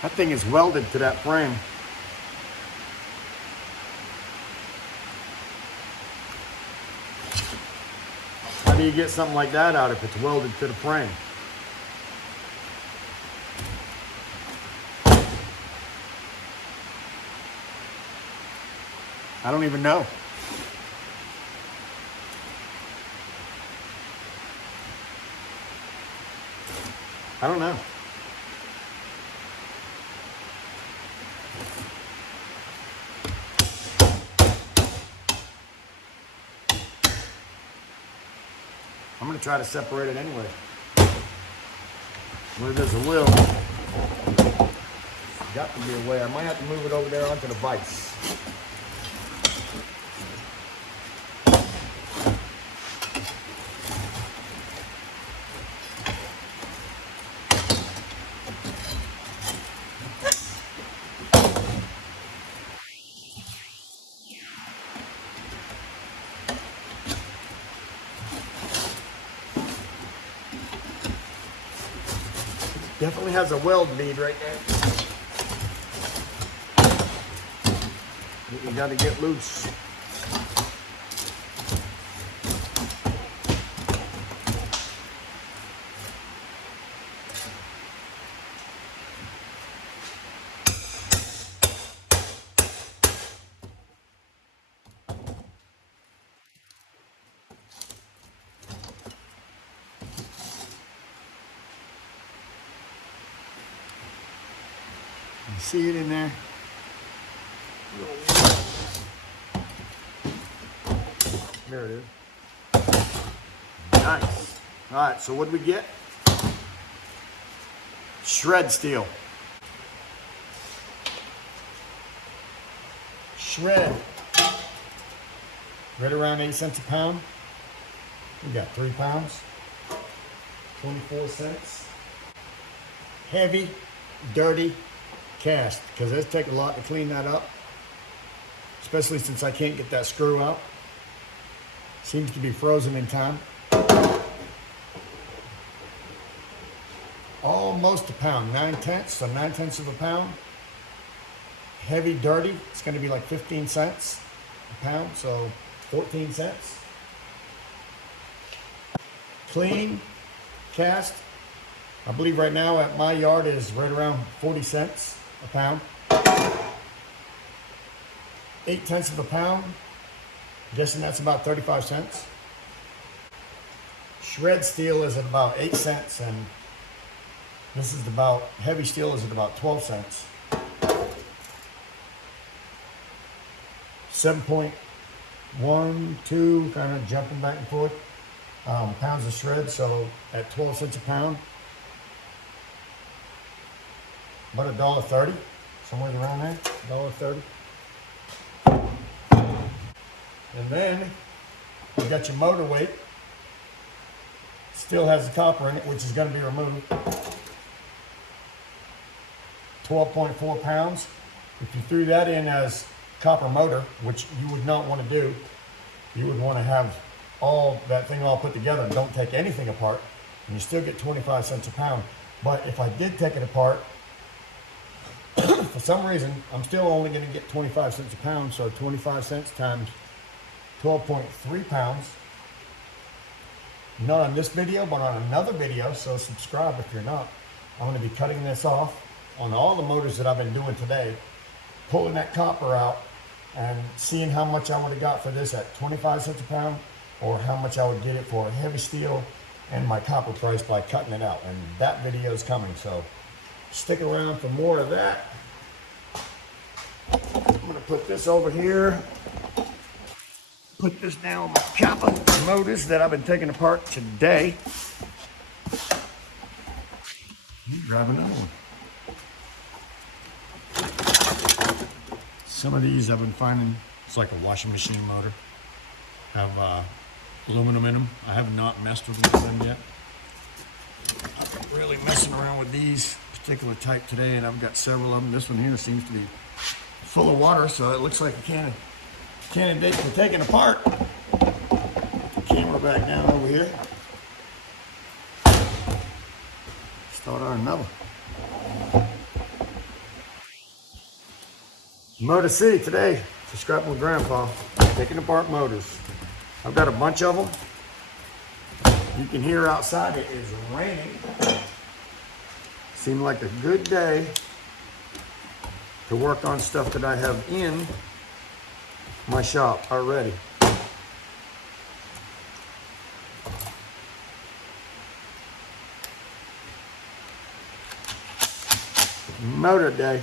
That thing is welded to that frame. How do you get something like that out if it's welded to the frame? I don't even know. I don't know. I'm going to try to separate it anyway. Where there's a will, there's got to be a way. I might have to move it over there onto the vise. Definitely has a weld bead right there. You got to get loose. You see it in there? There it is. Nice. All right, so what did we get? Shred steel. Shred. Right around 8 cents a pound. We got 3 pounds. 24 cents. Heavy, dirty cast, because it's taking a lot to clean that up, especially since I can't get that screw out. Seems to be frozen in time. Almost a pound, 9/10, so 9/10 of a pound. Heavy, dirty, it's going to be like 15 cents a pound, so 14 cents. Clean cast, I believe right now at my yard is right around 40 cents a pound. 8/10 of a pound. I'm guessing that's about 35 cents. Shred steel is at about 8 cents, and this is about, heavy steel is at about 12 cents. 7.12, kind of jumping back and forth, pounds of shred, so at 12 cents a pound. About $1.30, somewhere around there, $1.30. And then you got your motor weight. Still has the copper in it, which is going to be removed. 12.4 pounds. If you threw that in as copper motor, which you would not want to do, you would want to have all that thing all put together and don't take anything apart, and you still get 25 cents a pound. But if I did take it apart, for some reason, I'm still only going to get 25 cents a pound, so 25 cents times 12.3 pounds. Not on this video, but on another video, so subscribe if you're not. I'm going to be cutting this off on all the motors that I've been doing today, pulling that copper out and seeing how much I would have got for this at 25 cents a pound, or how much I would get it for heavy steel and my copper price by cutting it out. And that video is coming, so stick around for more of that. I'm going to put this over here. Put this down on my copper motors that I've been taking apart today. Grab another one. Some of these I've been finding, it's like a washing machine motor. Have aluminum in them. I have not messed with them yet. I've been really messing around with these particular type today, and I've got several of them. This one here seems to be full of water, so it looks like a candidate for taking apart. Put the camera back down over here. Start on another. Motor City today to scrap with Grandpa, taking apart motors. I've got a bunch of them. You can hear outside it is raining. Seemed like a good day to work on stuff that I have in my shop already. Motor day.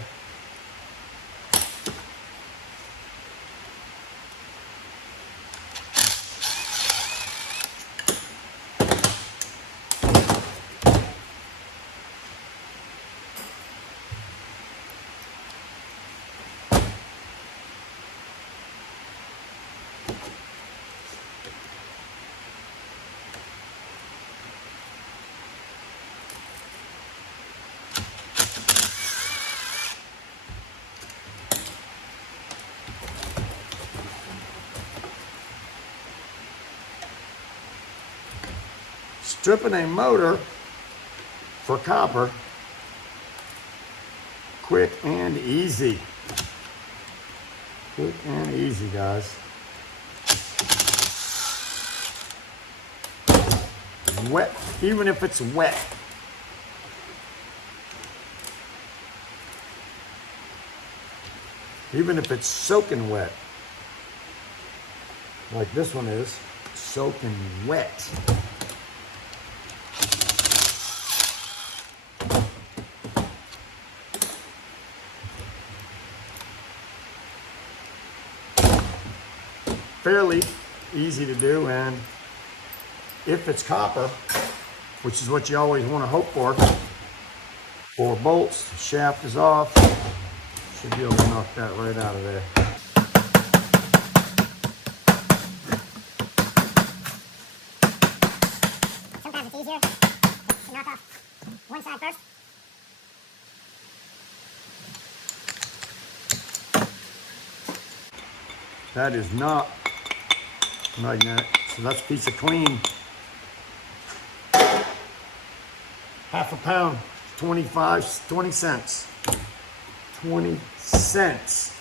Stripping a motor for copper, quick and easy. Quick and easy, guys. Wet, even if it's wet. Even if it's soaking wet. Like this one is, soaking wet. Fairly easy to do, and if it's copper, which is what you always want to hope for, 4 bolts, the shaft is off, should be able to knock that right out of there. Sometimes it's easier to knock off one side first. That is not magnetic, so that's a piece of clean. Half a pound, 20 cents. 20 cents.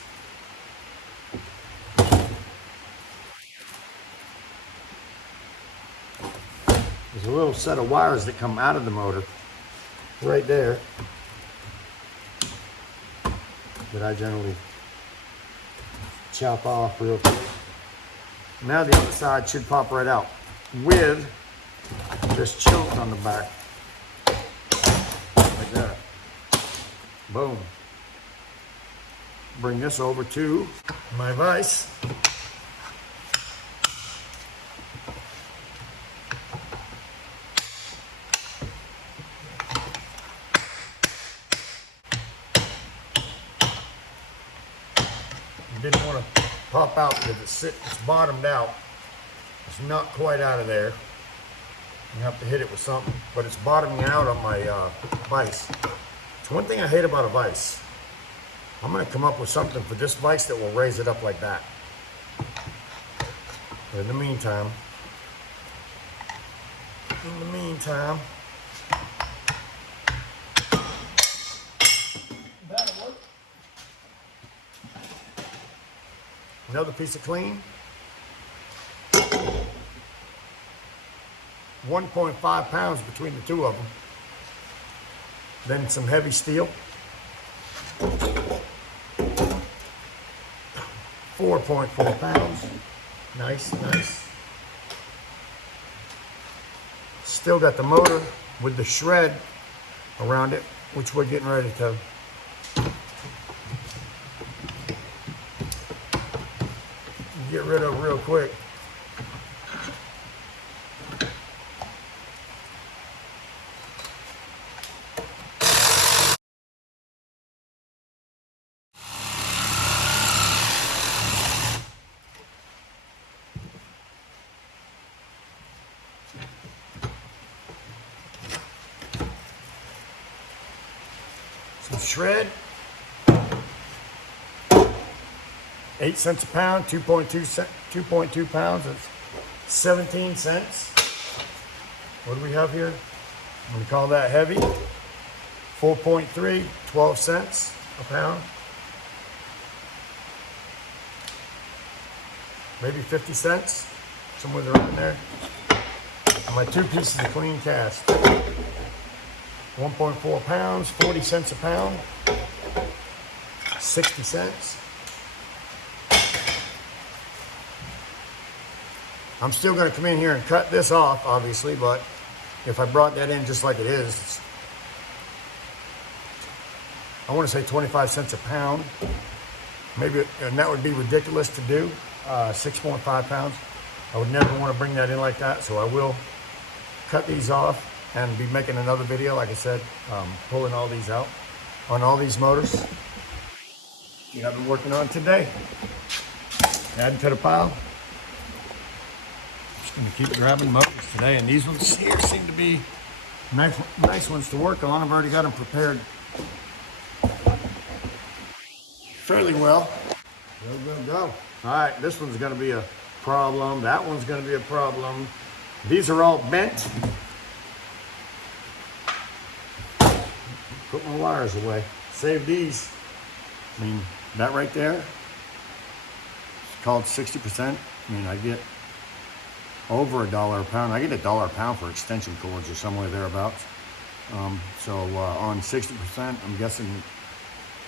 There's a little set of wires that come out of the motor right there that I generally chop off real quick. Now the other side should pop right out with this chunk on the back. Like that. Boom. Bring this over to my vise. Didn't want to pop out because it's bottomed out. It's not quite out of there. You have to hit it with something, but it's bottoming out on my vise. It's one thing I hate about a vise. I'm going to come up with something for this vise that will raise it up like that. But in the meantime, that'll work. Another piece of clean. 1.5 pounds between the two of them. Then some heavy steel. 4.4 pounds. Nice, nice. Still got the motor with the shred around it, which we're getting ready to get rid of real quick. Some shred. 8 cents a pound, 2.2 pounds, that's 17 cents. What do we have here? I'm going to call that heavy. 4.3, 12 cents a pound. maybe 50 cents, somewhere around there. And my 2 pieces of clean cast, 1.4 pounds, 40 cents a pound, 60 cents. I'm still going to come in here and cut this off, obviously, but if I brought that in just like it is, I want to say 25 cents a pound. Maybe, and that would be ridiculous to do, 6.5 pounds. I would never want to bring that in like that, so I will cut these off and be making another video, like I said, pulling all these out on all these motors that I've been working on today. Adding to the pile. Just going to keep grabbing motors today, and these ones here seem to be nice ones to work on. I've already got them prepared fairly well. Go. All right, this one's going to be a problem. That one's going to be a problem. These are all bent. Put my wires away. Save these. I mean, that right there, it's called 60%. I mean, I get over $1 a pound. I get $1 a pound for extension cords or somewhere thereabouts. So on 60%, I'm guessing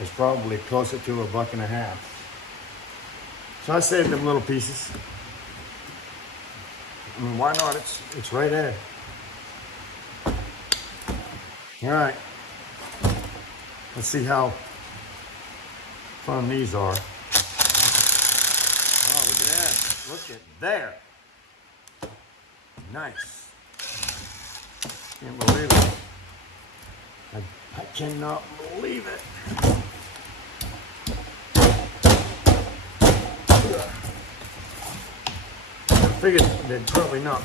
it's probably closer to $1.50. So I saved them little pieces. I mean, why not? It's right there. All right. Let's see how fun these are. Oh, look at that. Look at there. Nice. Can't believe it. I cannot believe it. I figured they'd probably not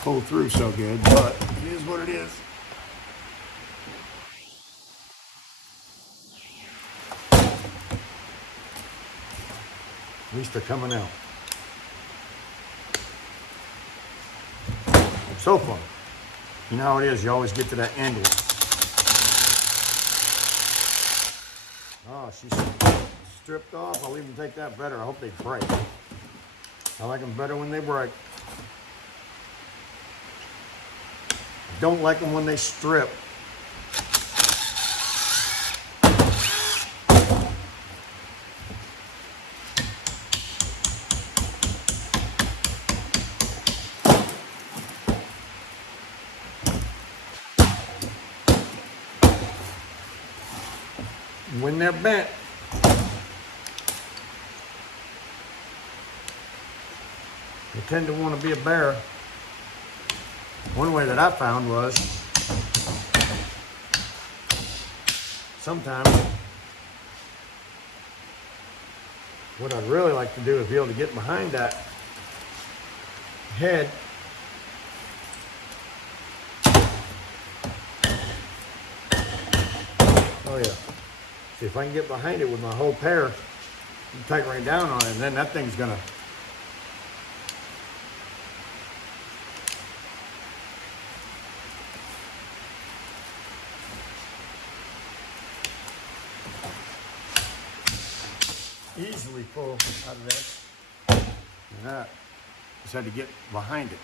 pull through so good, but it is what it is. At least they're coming out. So fun. You know how it is, you always get to that end one. Oh, she's stripped off. I'll even take that better. I hope they break. I like them better when they break. Don't like them when they strip. When they're bent, they tend to want to be a bear. One way that I found was sometimes what I'd really like to do is be able to get behind that head oh yeah. See if I can get behind it with my whole pair and tighten right down on it, and then that thing's gonna easily pull out of this. And that just had to get behind it.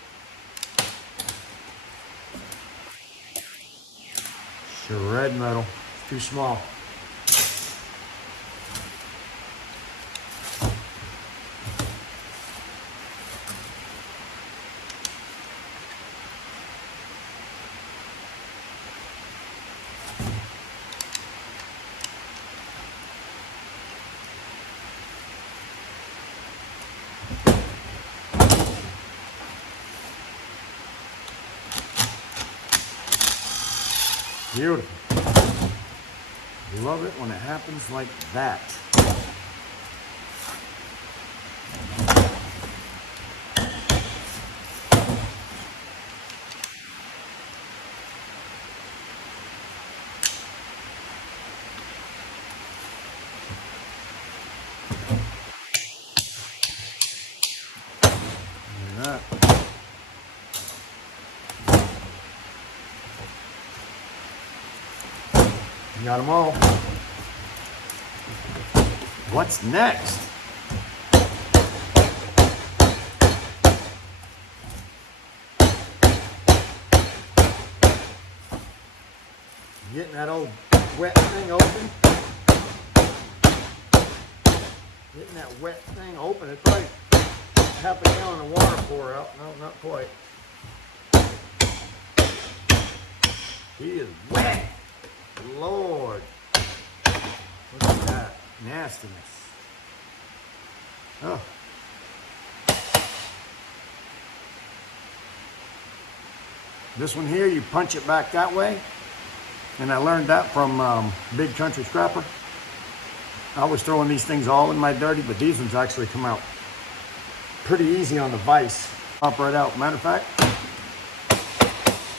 Shred metal, too small. Beautiful. Love it when it happens like that. Look at that. Got them all. What's next? Getting that old wet thing open. Getting that wet thing open. It's probably half a gallon of water pour out. No, not quite. He is wet. Lord. Look at that nastiness. Oh. This one here, you punch it back that way. And I learned that from Big Country Scrapper. I was throwing these things all in my dirty, but these ones actually come out pretty easy on the vise. Pop right out. Matter of fact, I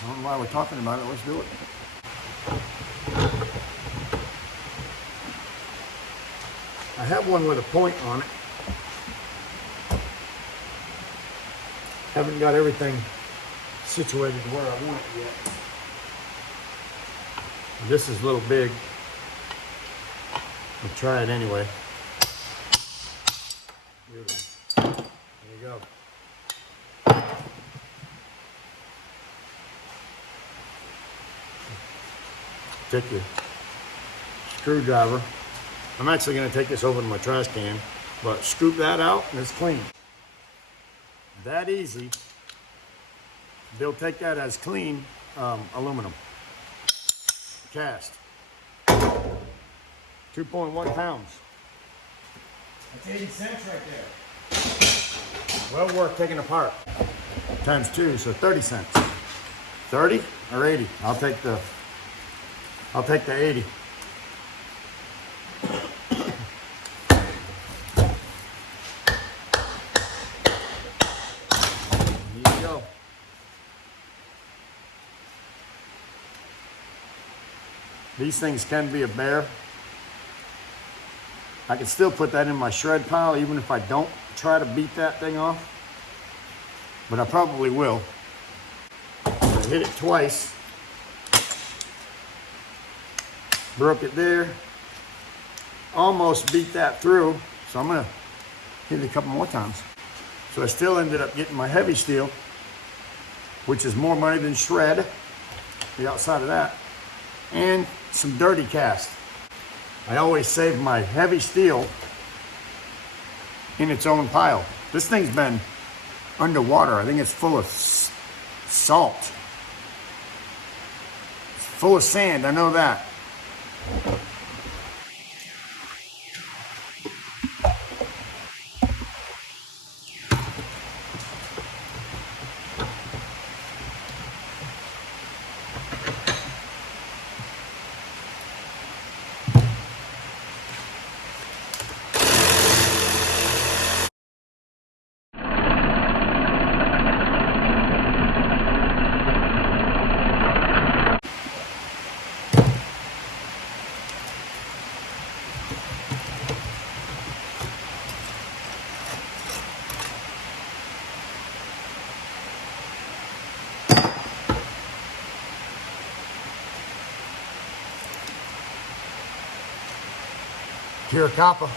don't know why we're talking about it. Let's do it. I have one with a point on it. Haven't got everything situated to where I want it yet. This is a little big. I'll try it anyway. Beautiful. There you go. Take your screwdriver. I'm actually going to take this over to my trash can, but scoop that out and it's clean. That easy. They'll take that as clean aluminum. Cast. 2.1 pounds. That's 80 cents right there. Well worth taking apart. Times 2, so 30 cents. 30 or 80? I'll take the 80. Here you go. These things can be a bear. I can still put that in my shred pile even if I don't try to beat that thing off. But I probably will. I hit it twice. Broke it there. Almost beat that through. So I'm gonna hit it a couple more times. So I still ended up getting my heavy steel, which is more money than shred, the outside of that, and some dirty cast. I always save my heavy steel in its own pile. This thing's been underwater. I think it's full of salt. It's full of sand, I know that. Pure copper.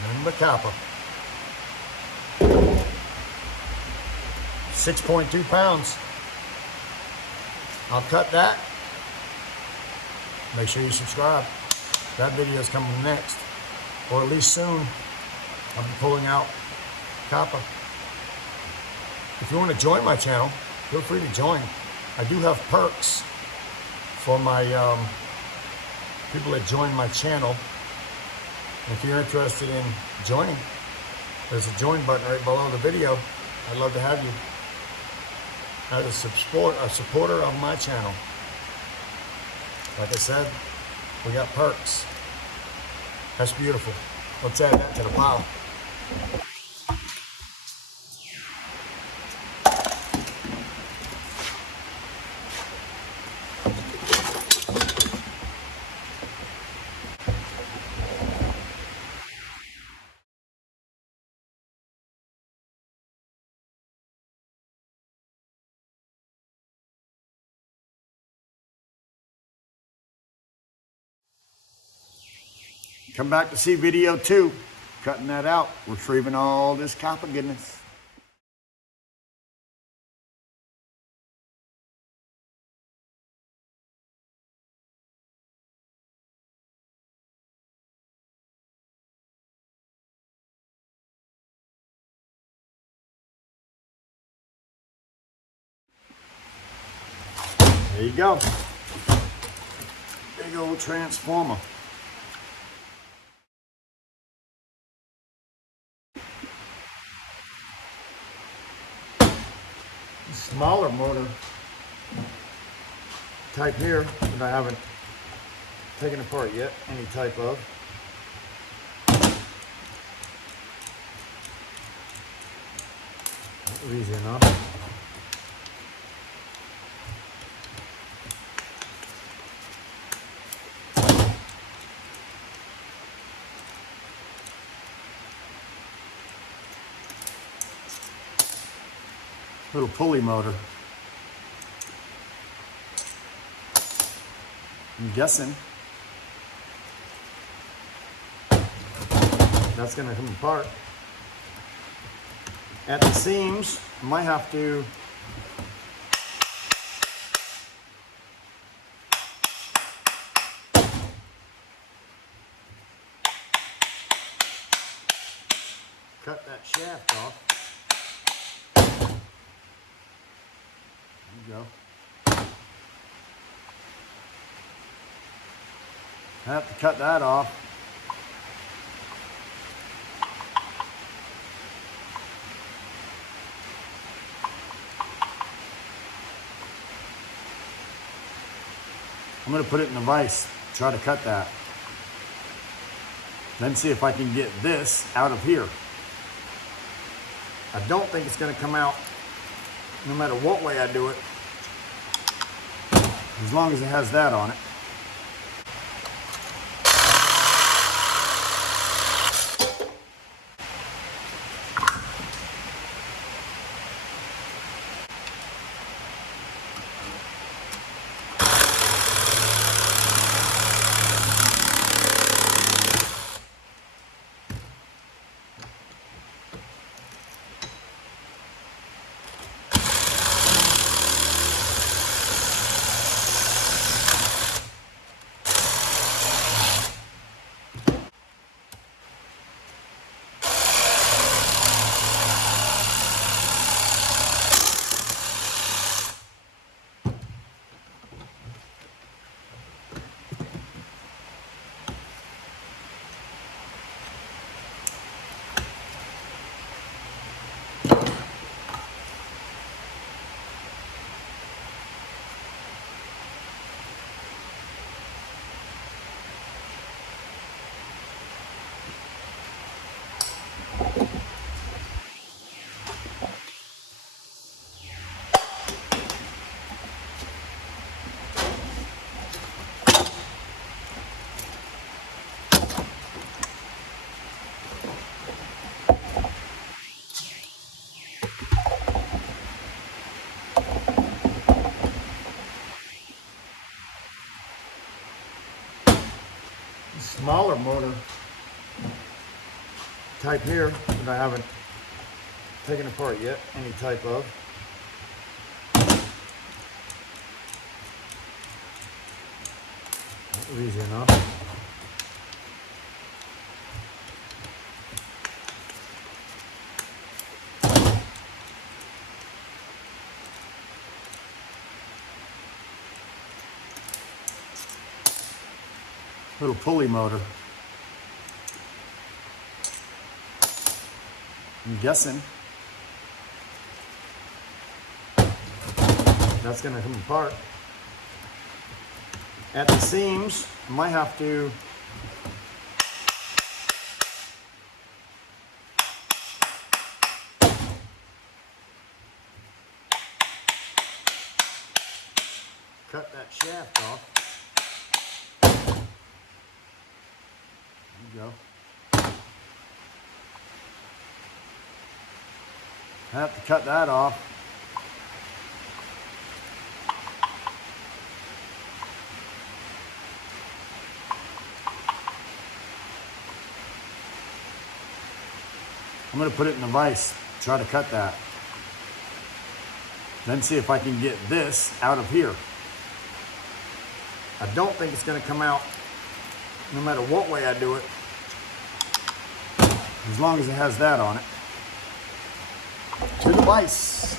Nothing but copper. 6.2 pounds. I'll cut that. Make sure you subscribe. That video is coming next. Or at least soon. I'll be pulling out copper. If you want to join my channel, feel free to join. I do have perks for my people that join my channel. If you're interested in joining, there's a join button right below the video. I'd love to have you as a supporter of my channel. Like I said, we got perks. That's beautiful. Let's add that to the pile. Come back to see video 2. Cutting that out, retrieving all this copper goodness. There you go. Big old transformer. Smaller motor type here that I haven't taken apart yet, any type of. Easy enough. Little pulley motor. I'm guessing that's going to come apart at the seams. I might have to cut that shaft off. There you go. I have to cut that off. I'm going to put it in the vise, try to cut that. Then see if I can get this out of here. I don't think it's going to come out no matter what way I do it, as long as it has that on it. Smaller motor type here that I haven't taken apart yet, any type of. Easy enough. Little pulley motor. I'm guessing that's going to come apart at the seams. I might have to cut that shaft off. There you go. I have to cut that off. I'm gonna put it in the vise, try to cut that. Then see if I can get this out of here. I don't think it's gonna come out no matter what way I do it, as long as it has that on it. To the vise.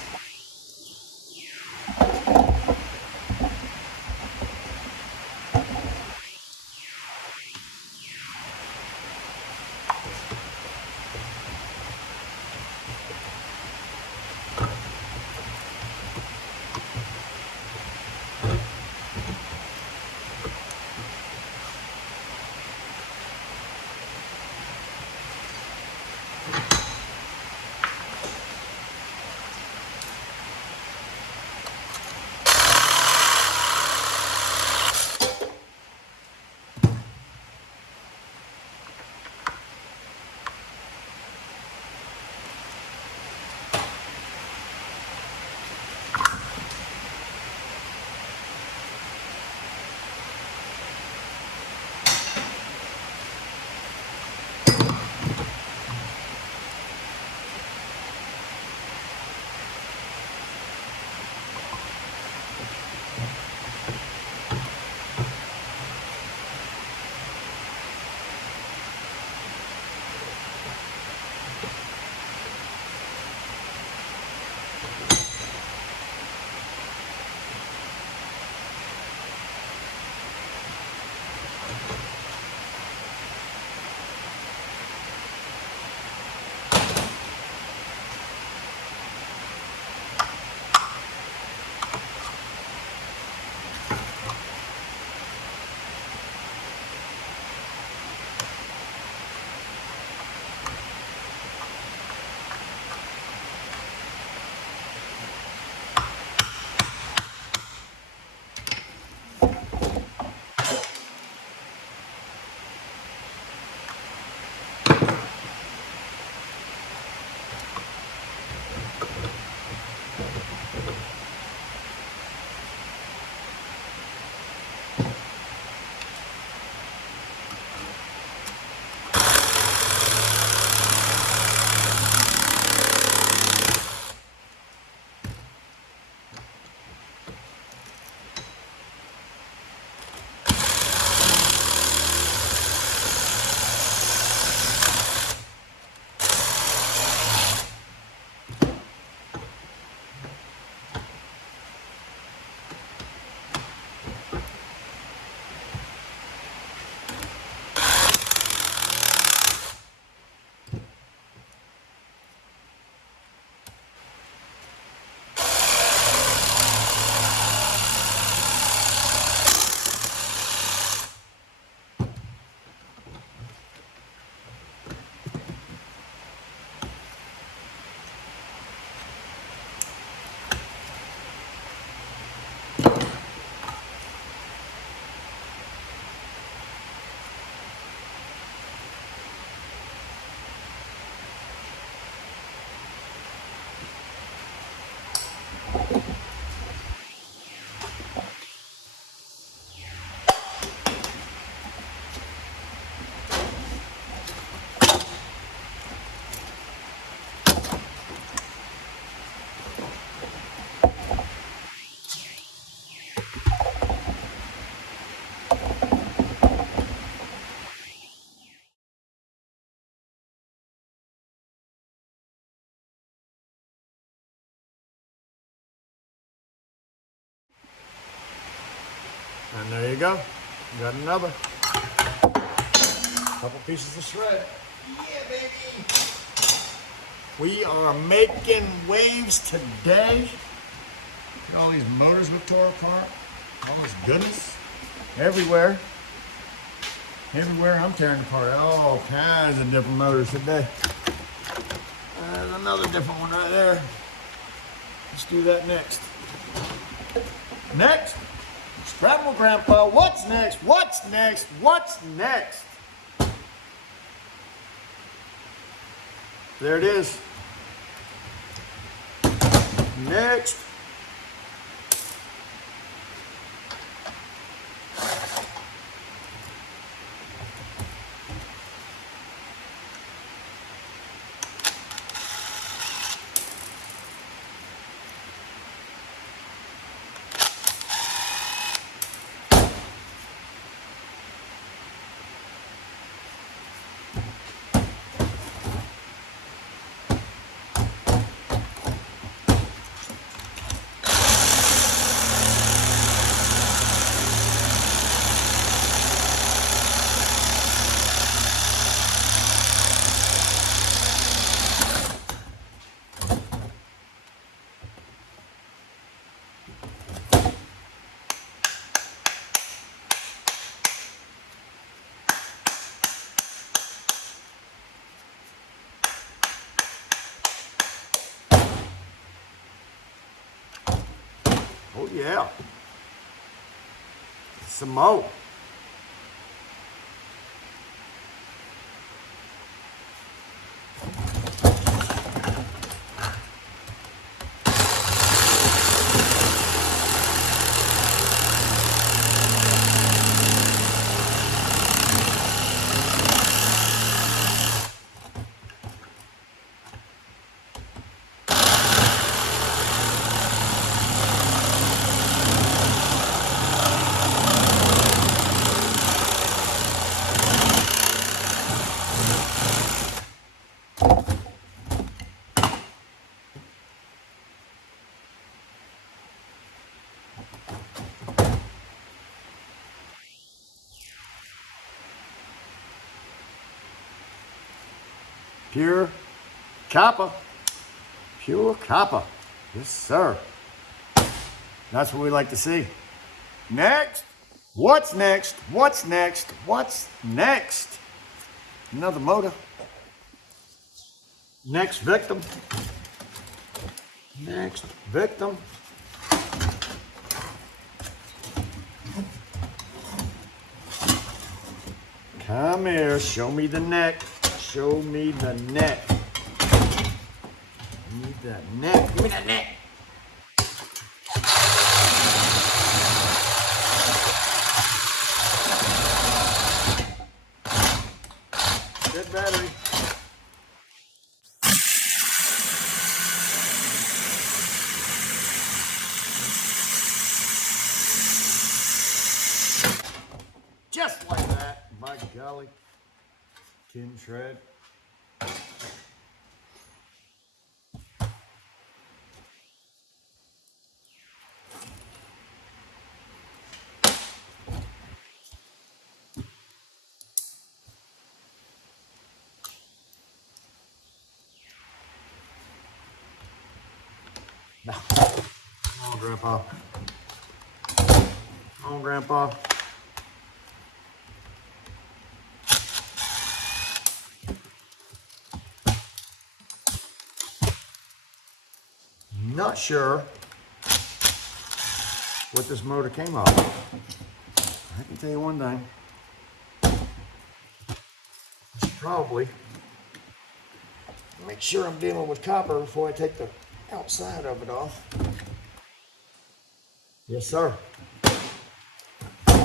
And there you go. You got another. Couple pieces of shred. Yeah, baby. We are making waves today. Look at all these motors we tore apart. All this goodness. Everywhere. Everywhere I'm tearing apart. All kinds of different motors today. There's another different one right there. Let's do that next. Next. Scramble Grandpa, what's next? What's next? What's next? There it is. Next. Oh yeah. Some more. Pure copper. Pure copper. Yes, sir. That's what we like to see. Next. What's next? What's next? What's next? Another motor. Next victim. Next victim. Come here, show me the neck. Show me the neck. Give me that neck. Give me that neck. Good battery. Just like that, by golly. Tin shred. Come on, Grandpa. Come on, Grandpa. Not sure what this motor came off. I can tell you one thing. Probably make sure I'm dealing with copper before I take the outside of it off. Yes, sir.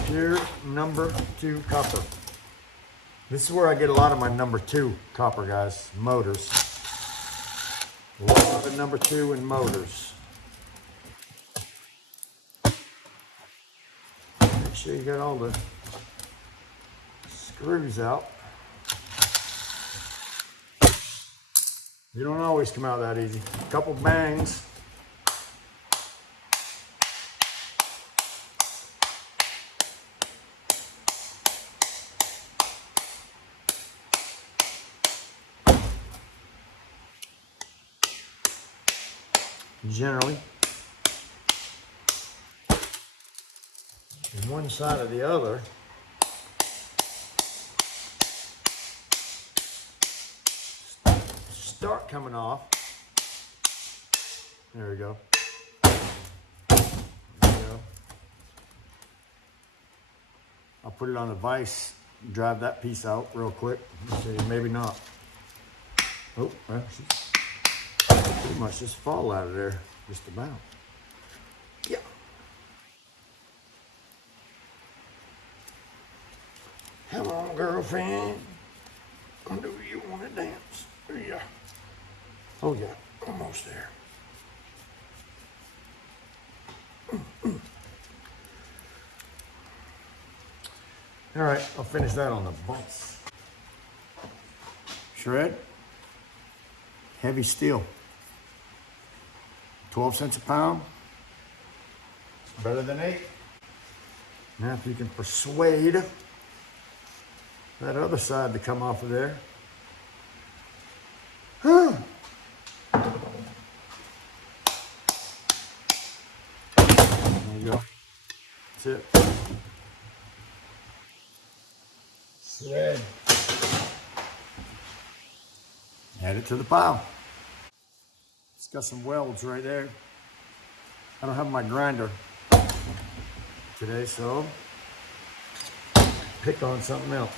Pure number 2 copper. This is where I get a lot of my number 2 copper, guys. Motors. A lot of number 2 in motors. Make sure you got all the screws out. You don't always come out that easy. A couple bangs. Generally, from one side or the other, start coming off. There we go. There we go. I'll put it on the vise, drive that piece out real quick. Let's see, maybe not. Oh, well, she's pretty much just fall out of there, just about. Yeah. Come on, girlfriend. Do you want to dance? Yeah. Oh yeah, almost there. All right, I'll finish that on the bus. Shred. Heavy steel. 12 cents a pound. Better than 8. Now if you can persuade that other side to come off of there. There you go. That's it. Thread. Add it to the pile. It's got some welds right there. I don't have my grinder. today, so pick on something else.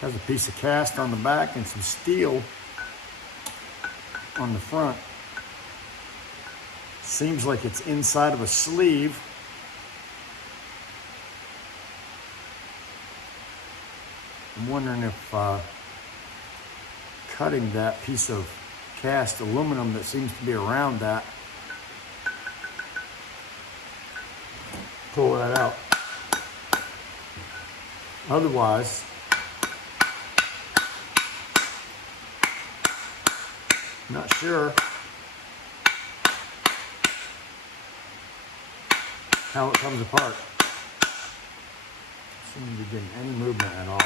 Has a piece of cast on the back and some steel on the front. Seems like it's inside of a sleeve. I'm wondering if cutting that piece of cast aluminum that seems to be around that, pull that out. Otherwise, not sure how it comes apart. Seems to be getting any movement at all.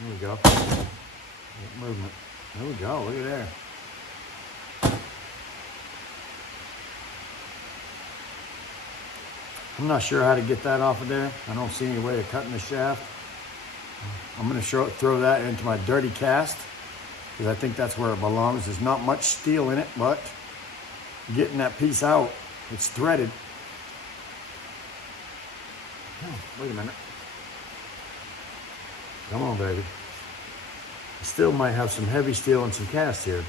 There we go. Movement. There we go. Look at there. I'm not sure how to get that off of there. I don't see any way of cutting the shaft. I'm going to throw that into my dirty cast because I think that's where it belongs. There's not much steel in it, but getting that piece out, it's threaded. Oh, wait a minute. Come on, baby. I still might have some heavy steel and some cast here.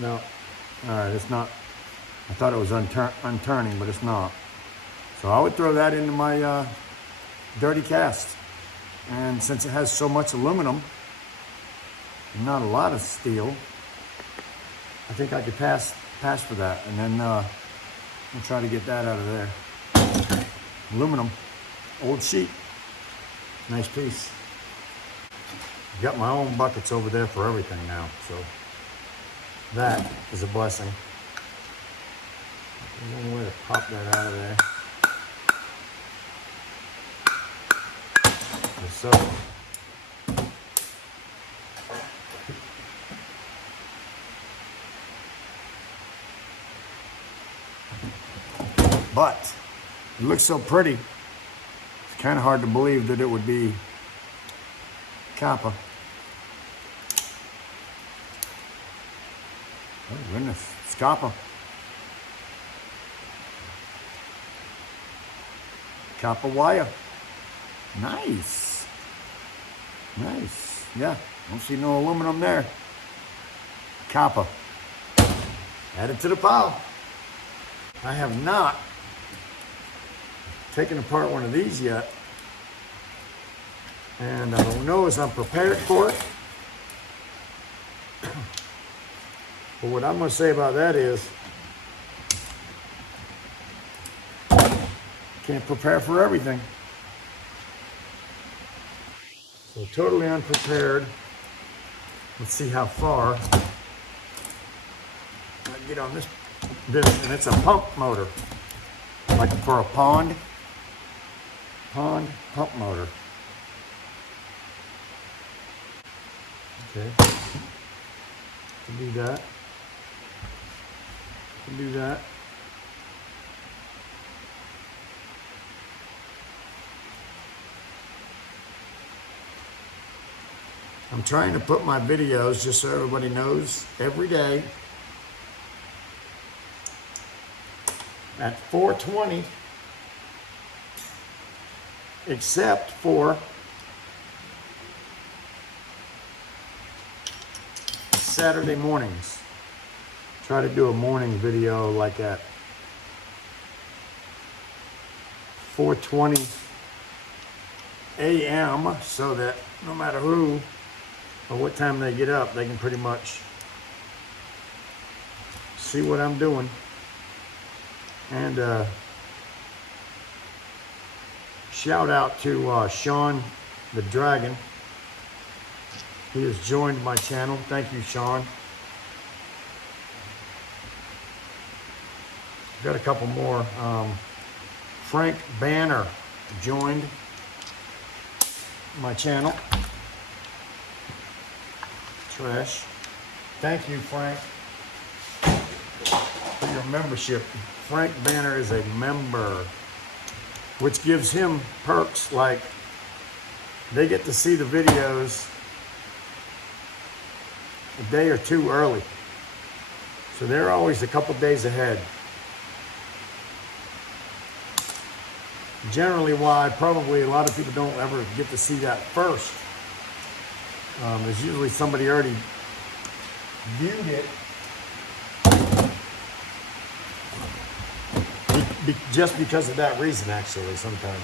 No. All right, it's not. I thought it was unturning, but it's not. So I would throw that into my dirty cast. And since it has so much aluminum, and not a lot of steel, I think I could pass for that. And then we'll try to get that out of there. Aluminum, old sheet. Nice piece. Got my own buckets over there for everything now, so that is a blessing. There's one way to pop that out of there. Like so. But it looks so pretty. It's kind of hard to believe that it would be copper. Oh goodness, it's copper. Copper wire. Nice. Nice. Yeah, don't see no aluminum there. Copper. Add it to the pile. I have not taken apart one of these yet. And I don't know as I'm prepared for it. But what I'm going to say about that is, can't prepare for everything. So totally unprepared. Let's see how far I can get on this, and it's a pump motor, like for a pond pump motor. Okay, can do that. Can do that. I'm trying to put my videos, just so everybody knows, every day at 4:20, except for Saturday mornings. Try to do a morning video like at 4:20 a.m. so that no matter who or what time they get up, they can pretty much see what I'm doing. And shout out to Sean the Dragon. He has joined my channel. Thank you, Sean. Got a couple more. Frank Banner joined my channel. Trash. Thank you, Frank, for your membership. Frank Banner is a member. which gives him perks like they get to see the videos a day or two early. So they're always a couple days ahead. Generally why probably a lot of people don't ever get to see that first. There's usually somebody already viewed it just because of that reason, actually, sometimes.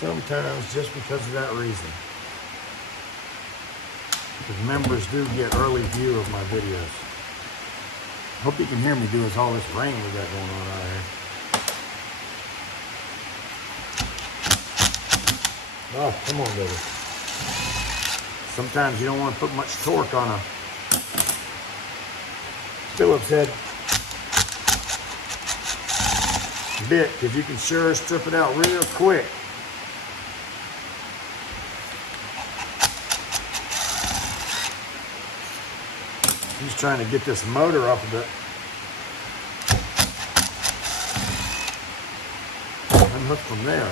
Sometimes just because of that reason. Because members do get early view of my videos. Hope you can hear me doing all this rain we got going on out here. Oh, come on, baby. Sometimes you don't want to put much torque on a Phillips head bit, because you can sure strip it out real quick. He's trying to get this motor off of it. Unhook from there.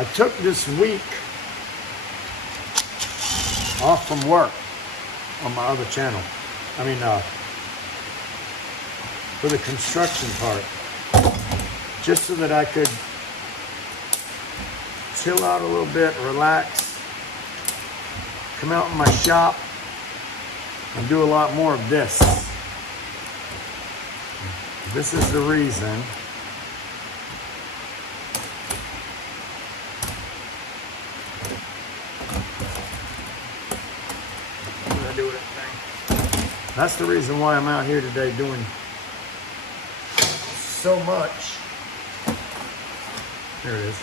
I took this week off from work on my other channel. I mean, for the construction part, just so that I could chill out a little bit, relax, come out in my shop, and do a lot more of this. This is the reason. That's the reason why I'm out here today doing so much. There it is.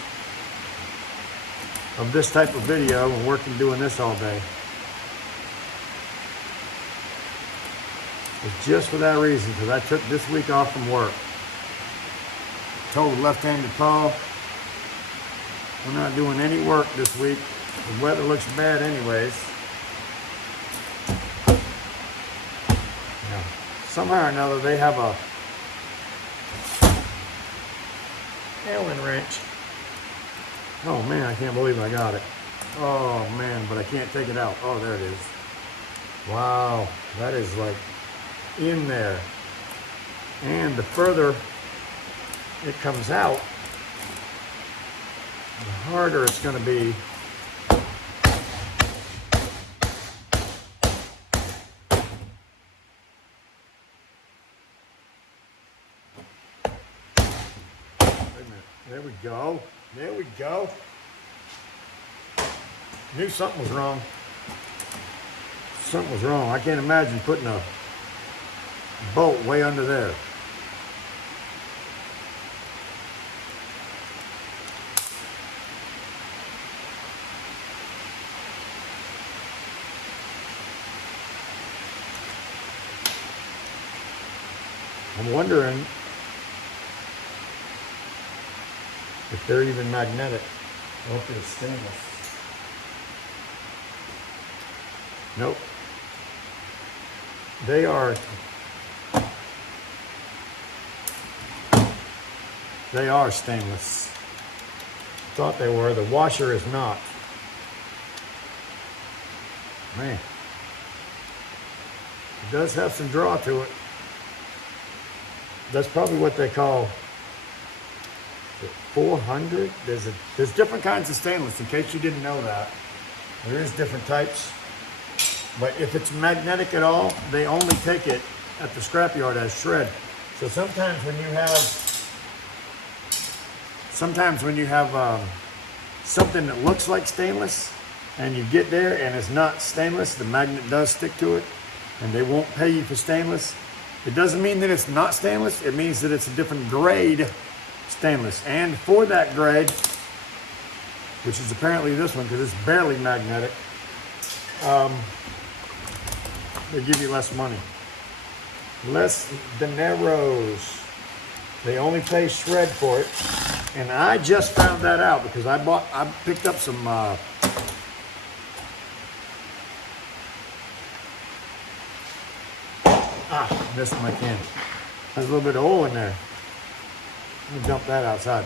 Of this type of video and working doing this all day. It's just for that reason, because I took this week off from work. Told left-handed Paul, we're not doing any work this week. The weather looks bad anyways. Somehow or another, they have a Allen wrench. Oh man, I can't believe I got it. Oh man, but I can't take it out. Oh, there it is. Wow, that is like in there. And the further it comes out, the harder it's going to be. There we go. There we go. Knew something was wrong. Something was wrong. I can't imagine putting a bolt way under there. I'm wondering if they're even magnetic. Or if they're stainless. Nope. They are stainless. Thought they were. The washer is not. Man. It does have some draw to it. That's probably what they call 400. There's different kinds of stainless, in case you didn't know that. There is different types. But if it's magnetic at all, they only take it at the scrapyard as shred. So sometimes when you have something that looks like stainless and you get there and it's not stainless, the magnet does stick to it and they won't pay you for stainless. It doesn't mean that it's not stainless. It means that it's a different grade stainless. And for that grade, which is apparently this one because it's barely magnetic, they give you less money. Less dineros. They only pay shred for it. And I just found that out because I picked up some missed my can. There's a little bit of oil in there. Let me dump that outside.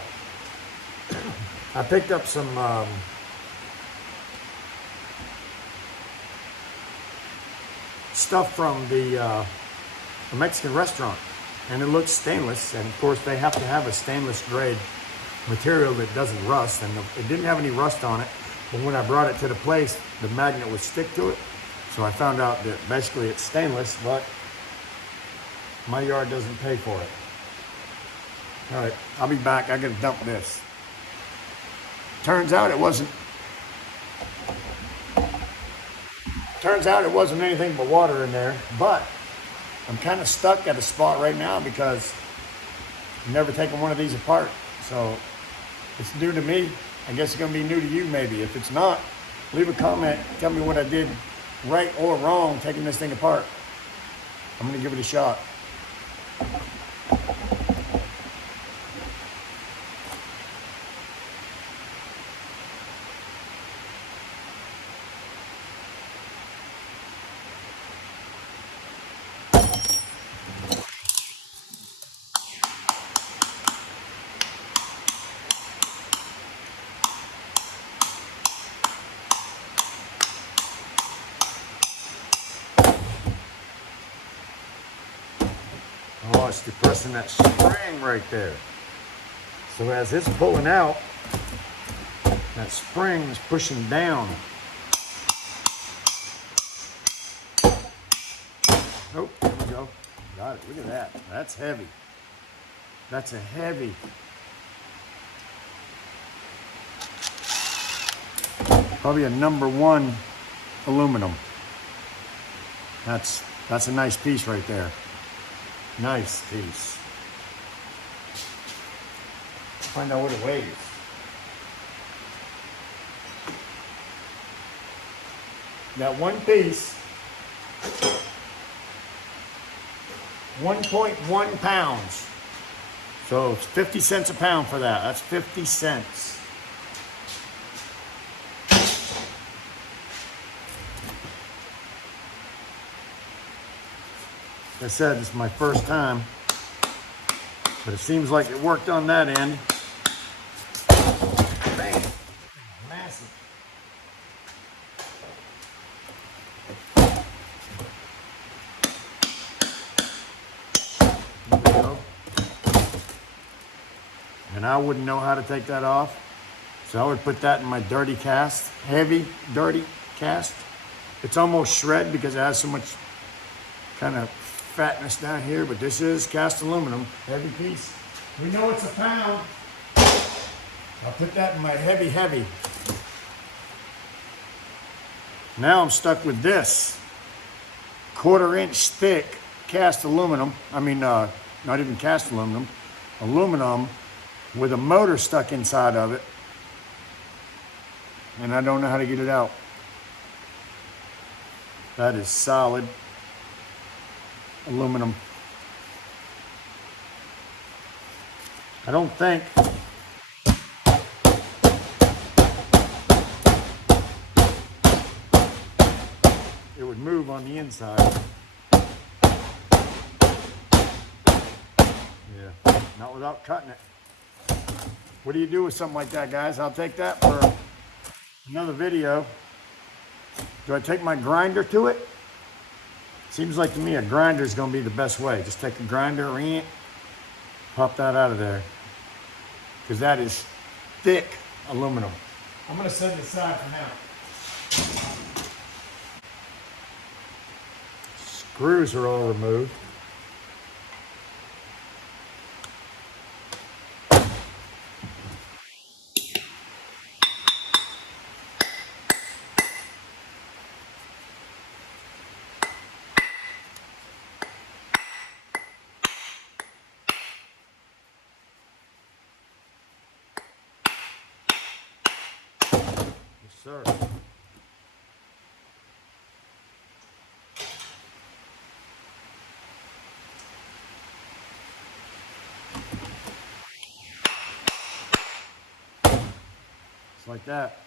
I picked up some stuff from the Mexican restaurant, and it looks stainless, and of course they have to have a stainless grade material that doesn't rust, and it didn't have any rust on it, but when I brought it to the place, the magnet would stick to it, so I found out that basically it's stainless, but my yard doesn't pay for it. All right, I'll be back. I gotta dump this. Turns out it wasn't anything but water in there, but I'm kind of stuck at a spot right now because I've never taken one of these apart. So it's new to me. I guess it's gonna be new to you maybe. If it's not, leave a comment. Tell me what I did right or wrong taking this thing apart. I'm gonna give it a shot. Oh, it's depressing that spring right there. So as it's pulling out, that spring is pushing down. Oh, there we go. Got it. Look at that. That's heavy. That's a heavy. Probably a #1 aluminum. That's a nice piece right there. Nice piece. Find out what it weighs. That one piece, 1.1 pounds. So it's 50 cents a pound for that. That's 50 cents. Like I said, this is my first time, but it seems like it worked on that end. Man, massive. There we go. And I wouldn't know how to take that off, so I would put that in my dirty cast, heavy, dirty cast. It's almost shred because it has so much kind of fatness down here, but this is cast aluminum, heavy piece. We know it's a pound. I'll put that in my heavy. Now I'm stuck with this 1/4 inch thick cast aluminum. I mean, not even cast aluminum, aluminum with a motor stuck inside of it. And I don't know how to get it out. That is solid aluminum. I don't think it would move on the inside. Yeah, not without cutting it. What do you do with something like that, guys? I'll take that for another video. Do I take my grinder to it? Seems like to me a grinder is going to be the best way. Just take a grinder, pop that out of there. Because that is thick aluminum. I'm going to set it aside for now. Screws are all removed. Sir. like that.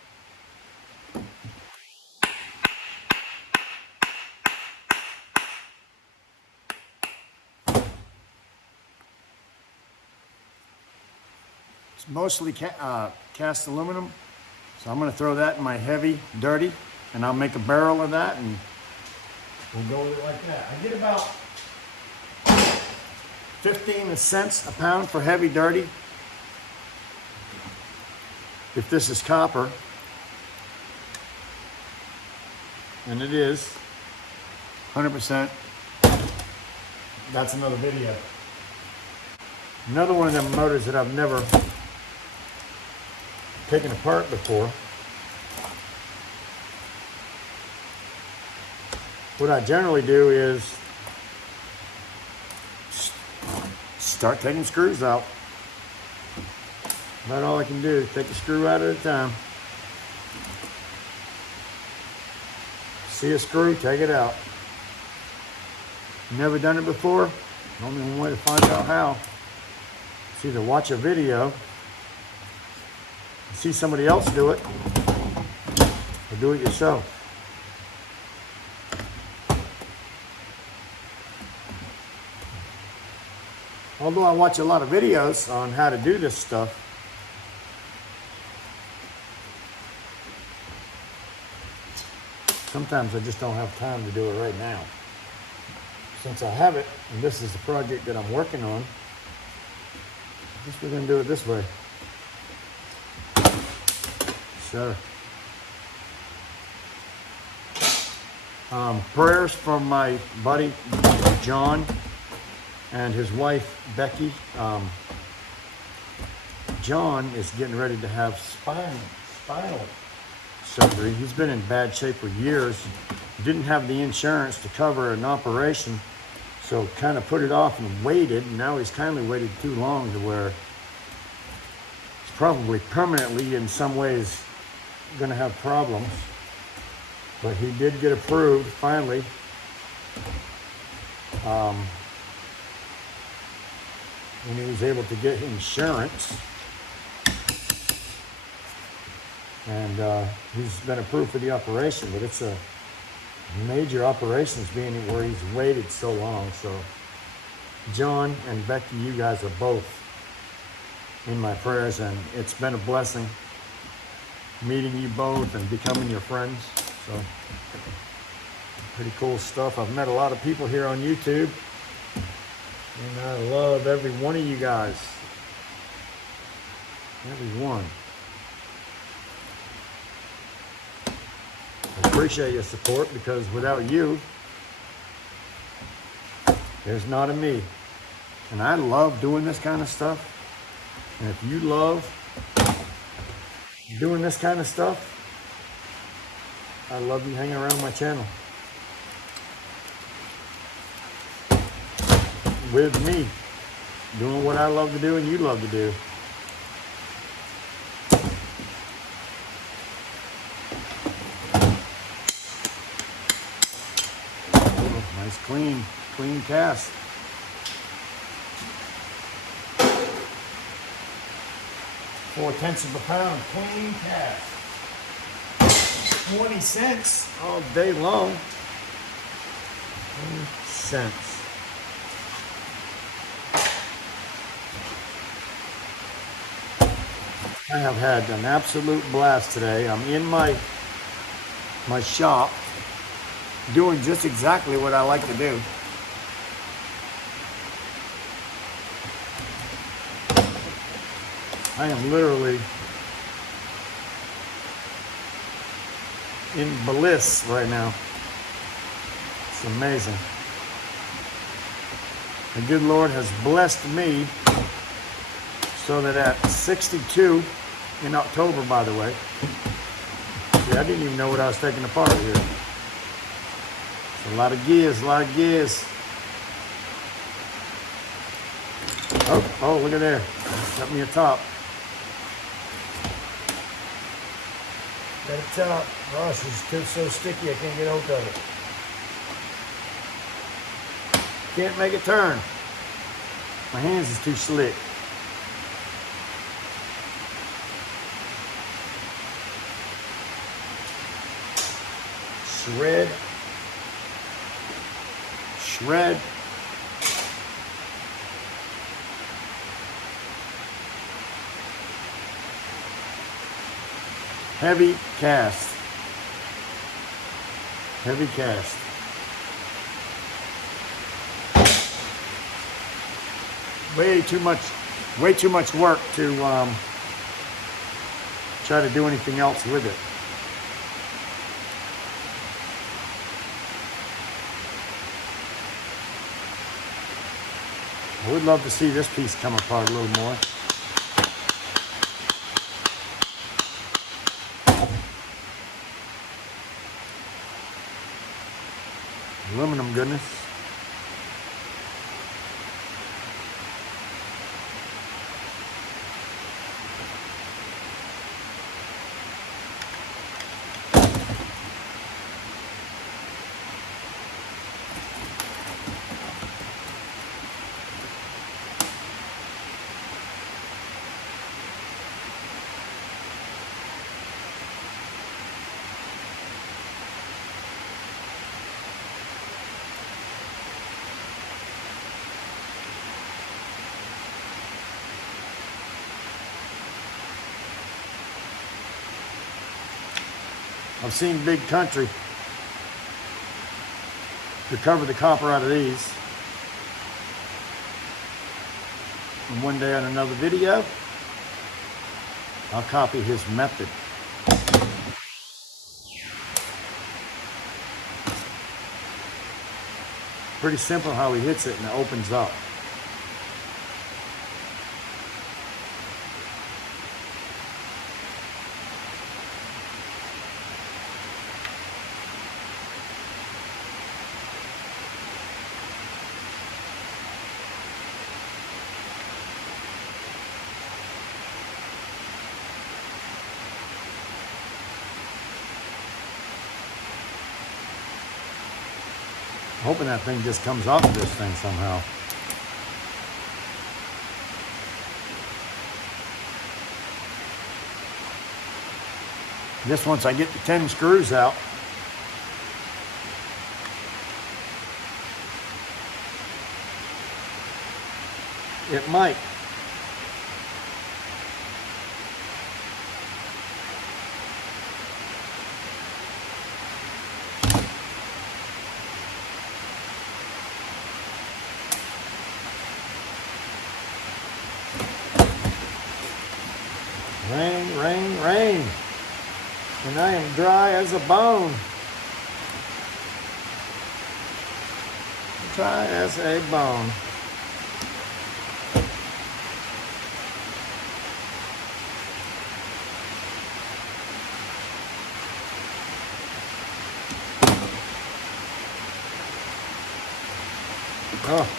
It's mostly cast aluminum, so I'm going to throw that in my heavy, dirty, and I'll make a barrel of that, and we'll go with it like that. I get about 15 cents a pound for heavy, dirty. If this is copper, and it is 100%, that's another video. Another one of them motors that I've never taken apart before. What I generally do is start taking screws out. About all I can do, take a screw out at a time. See a screw, take it out. Never done it before? Only one way to find out how. It's either watch a video, see somebody else do it, or do it yourself. Although I watch a lot of videos on how to do this stuff, sometimes I just don't have time to do it right now. Since I have it, and this is the project that I'm working on, I guess we're going to do it this way. Sure. Prayers from my buddy John and his wife Becky. John is getting ready to have spinal surgery. He's been in bad shape for years. He didn't have the insurance to cover an operation, so kind of put it off and waited. And now he's kindly waited too long to where he's probably permanently in some ways going to have problems. But he did get approved finally. When he was able to get insurance. And he's been approved for the operation, but it's a major operation being where he's waited so long. So John and Becky, you guys are both in my prayers, and it's been a blessing meeting you both and becoming your friends. So pretty cool stuff. I've met a lot of people here on YouTube, and I love every one of you guys. Every one. I appreciate your support, because without you, there's not a me. And I love doing this kind of stuff. And if you love doing this kind of stuff, I love you hanging around my channel with me, doing what I love to do and you love to do. Nice clean cast. Four-tenths of a pound, clean cast. 20 cents all day long. 20 cents. I have had an absolute blast today. I'm in my shop doing just exactly what I like to do. I am literally in bliss right now. It's amazing. The good Lord has blessed me so that at 62 in October, by the way, see, I didn't even know what I was taking apart here. It's a lot of gears, Oh, look at there. Got me a top. Got a top. Gosh, it's so sticky I can't get hold of it. Can't make it turn. My hands is too slick. shred. Shred. Heavy cast. Heavy cast. Way too much work to try to do anything else with it. I would love to see this piece come apart a little more. Aluminum goodness. I've seen Big Country recover the copper out of these. And one day on another video, I'll copy his method. Pretty simple how he hits it and it opens up. Hoping that thing just comes off of this thing somehow. Just once I get the 10 screws out, it might. Rain, rain, rain. And I am dry as a bone. Dry as a bone. Oh.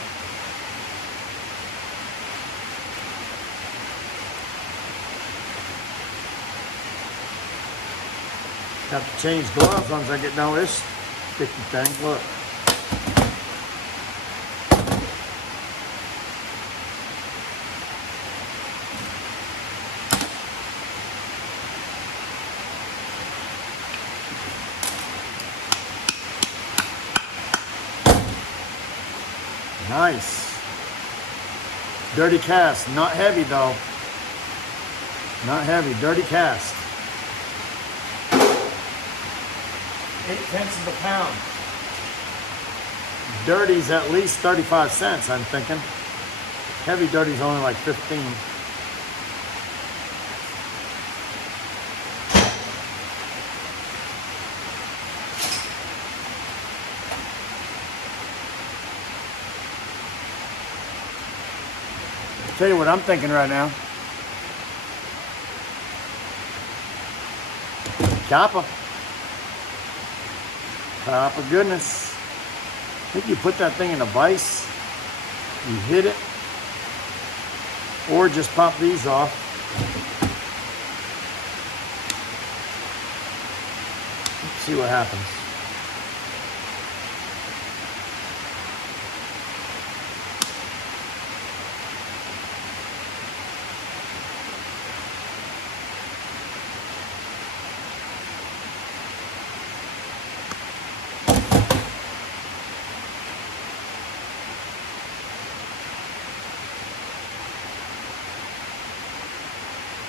Have to change gloves once I get down this sticky thing. Look. Nice. Dirty cast. Not heavy though. Not heavy. Dirty cast. 8/10 of a pound. Dirty's at least 35 cents, I'm thinking. Heavy dirty's only like 15. I'll tell you what I'm thinking right now. Copper. Copper goodness. I think you put that thing in a vise, you hit it, or just pop these off. Let's see what happens.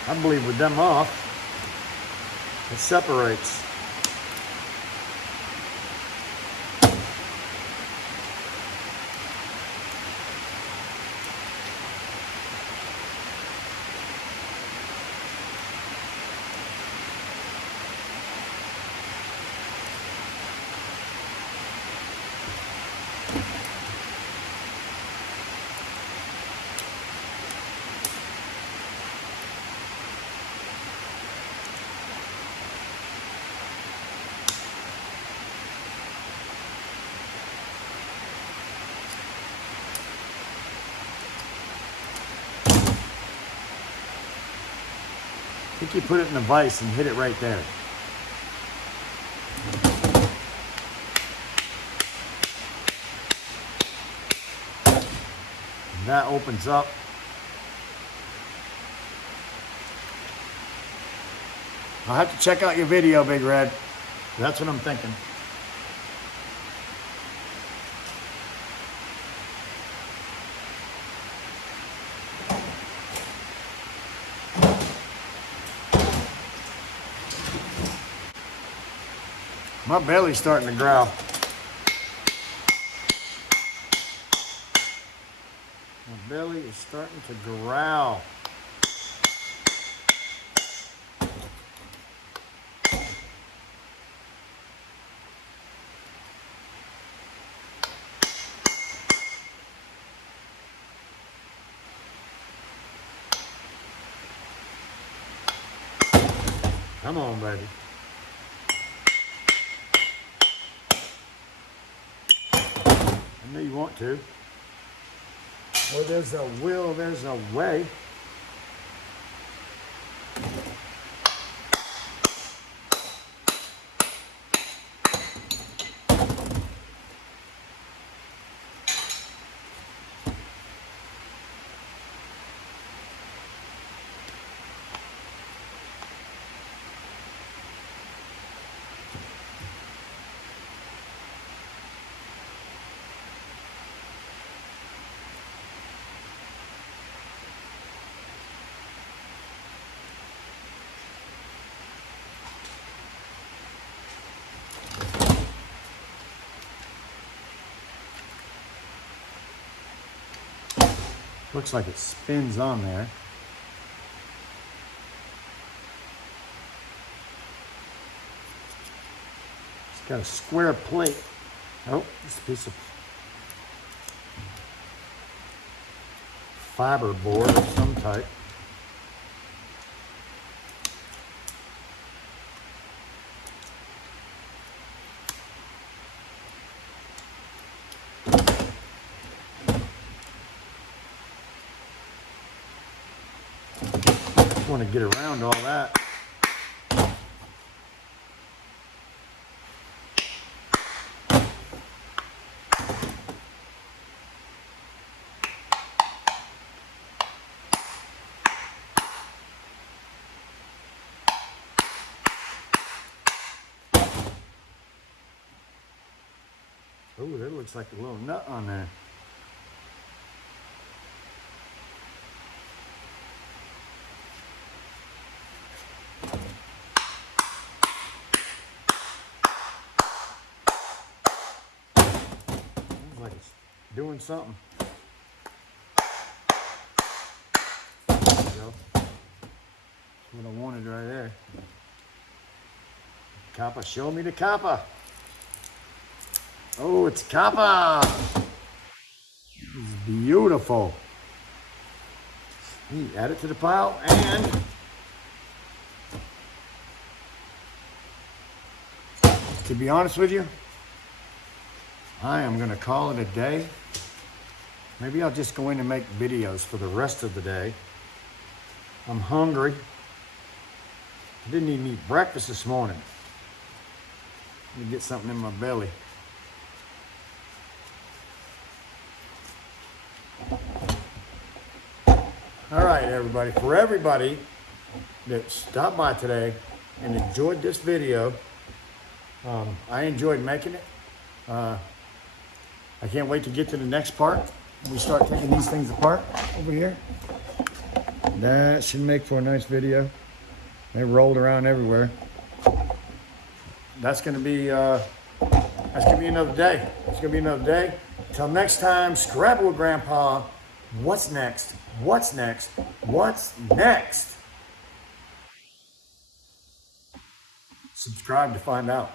I believe with them off, it separates. I think you put it in the vise and hit it right there. And that opens up. I'll have to check out your video, Big Red. That's what I'm thinking. My belly's starting to growl. My belly is starting to growl. Come on, baby. I know you want to. Where there's a will, there's a way. Looks like it spins on there. It's got a square plate. Oh, it's a piece of fiber board of some type. Want to get around all that. Oh, that looks like a little nut on there. Like it's doing something. There you go. That's what I wanted right there. Copper, show me the copper. Oh, it's copper. It's beautiful. Add it to the pile and to be honest with you, I am going to call it a day. Maybe I'll just go in and make videos for the rest of the day. I'm hungry. I didn't even eat breakfast this morning. Let me get something in my belly. All right, everybody. For everybody that stopped by today and enjoyed this video, I enjoyed making it. I can't wait to get to the next part. We start taking these things apart over here. That should make for a nice video. They rolled around everywhere. That's gonna be another day. It's gonna be another day. Till next time, Scrabble with Grandpa. What's next? What's next? What's next? Subscribe to find out.